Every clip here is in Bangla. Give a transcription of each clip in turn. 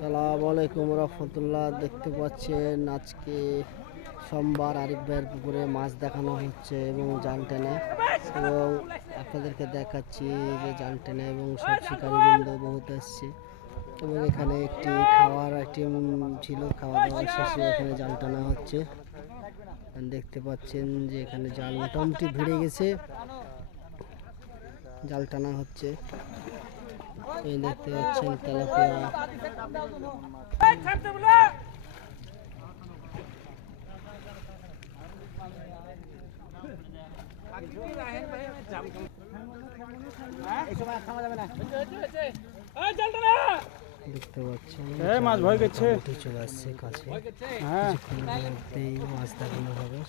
আসসালামু আলাইকুম রহমতুল্লাহ। দেখতে পাচ্ছেন আজকে সোমবার আরিফ ভাইয়ের পুকুরে মাছ দেখানো হচ্ছে এবং জাল টেনে, এবং আপনাদেরকে দেখাচ্ছি যে জাল টেনে এবং সব শিকারীবৃন্দ বহুত আসছে এবং এখানে একটি খাওয়ার আইটেম ছিল, খাওয়া দাওয়া শেষে এখানে জাল টানা হচ্ছে। দেখতে পাচ্ছেন যে এখানে জাল মোটামুটি ভিড়ে গেছে, জাল টানা হচ্ছে। এই দেখতে পাচ্ছেন তেলাপিয়া। দেখতে পাচ্ছেন মাছ ভয় গেছে, চলে আসছে কাছে, মধ্যেই মাছ দেখানো হবে।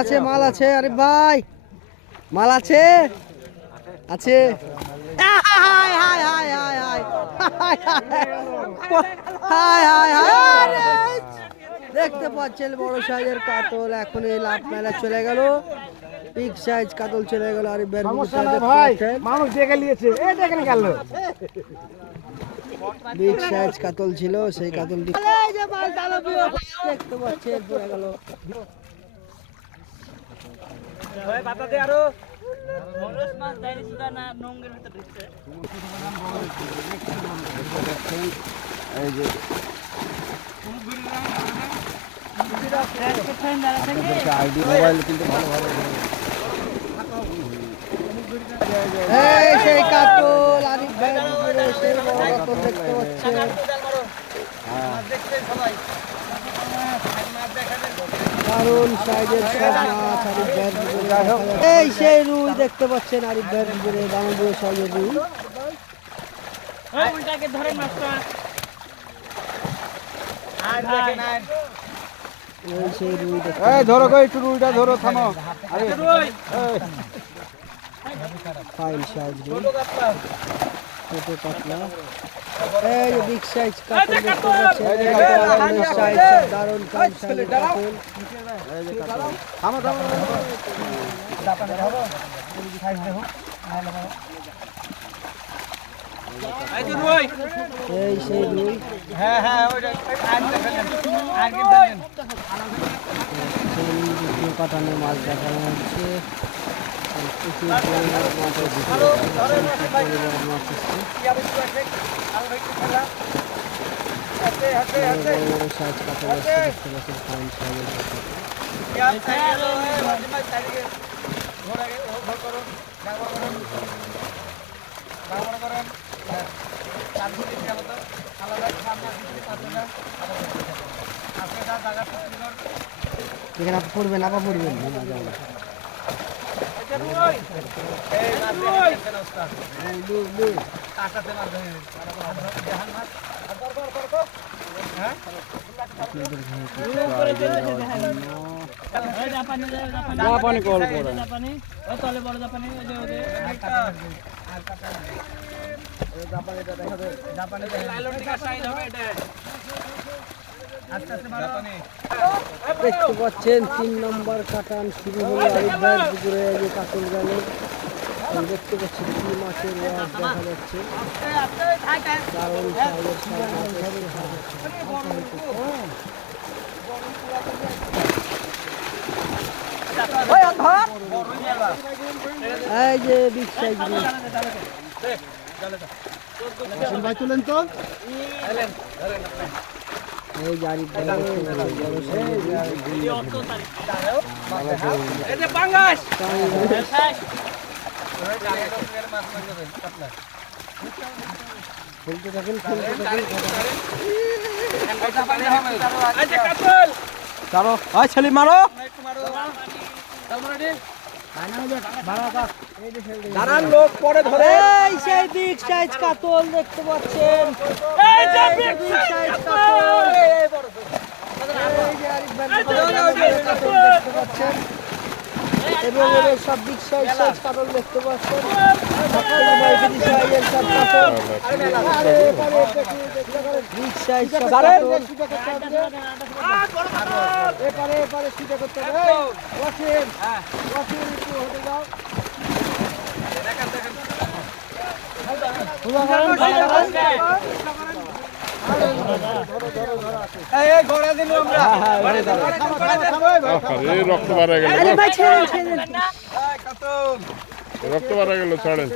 আছে মাল আছে, আরে ভাই মাল আছে আছে। দেখতে পাচ্ছেন বড় সাইজের কাতল, এখন এই লাভ মেলা চলে গেল, বিগ সাইজ কাতল চলে গেল। আরে মানুষ দেখে নিয়েছে, বিগ সাইজ কাতল ছিল, সেই কাতলটি দেখতে পাচ্ছেন পড়ে গেল। সেই কাতল আরিফ ভাই সেই বড় কাতল দেখতে পাচ্ছেন। দারুণ সাইজের সব মাছ আরিফ ভাইয়ের পুকুরে। এই সেই রুই দেখতে পাচ্ছেন আরিফ ভাইয়ের পুকুরে, দারুণ সাইজের রুই। সেই রুই ধরো গো, একটু রুইটা ধরো, থামো। ফাইন সাইজ রুই, ছোট কাতলা। এই যে বিগ সাইজ কাতল দেখতে পাচ্ছেন, সাইজ দারুণ সাইজের কাতল। থামো থামো, এই সেই রুই। কাটানো মাছ দেখানো হচ্ছে, সাইজ কাতল দেখতে পাচ্ছেন, ফাইন সাইজের এখানে পড়বেন, আবার পড়বেন। দেখতে পাচ্ছেন 3 নম্বর কাটান শুরু হলো আরিফ ভাইয়ের পুকুরে। যে কাতল জালে দেখতে পাচ্ছেন কি মাছের ওয়াজ দেখা যাচ্ছে, দারুণ এই যে বিগ সাইজ ভাই তুলেন তো। এই জারি খেলতে থাকেন, ছেলে মারো। দাঁড়ান লোক পরে ধরে। এই সেই বিগ সাইজ কাতল দেখতে পাচ্ছেন, এবং সব বিগ সাইজ কাতল দেখতে পাচ্ছেন। বিগ সাইজ এপারে এপারে সিধা করতে হবে এই, ওয়াসিম ওয়াসিম একটু হতে যাও পূজা করেন, পূজা করেন। এই রক্ত বাড়া গেল, রক্ত বাড়া গেল, ছাড়েন।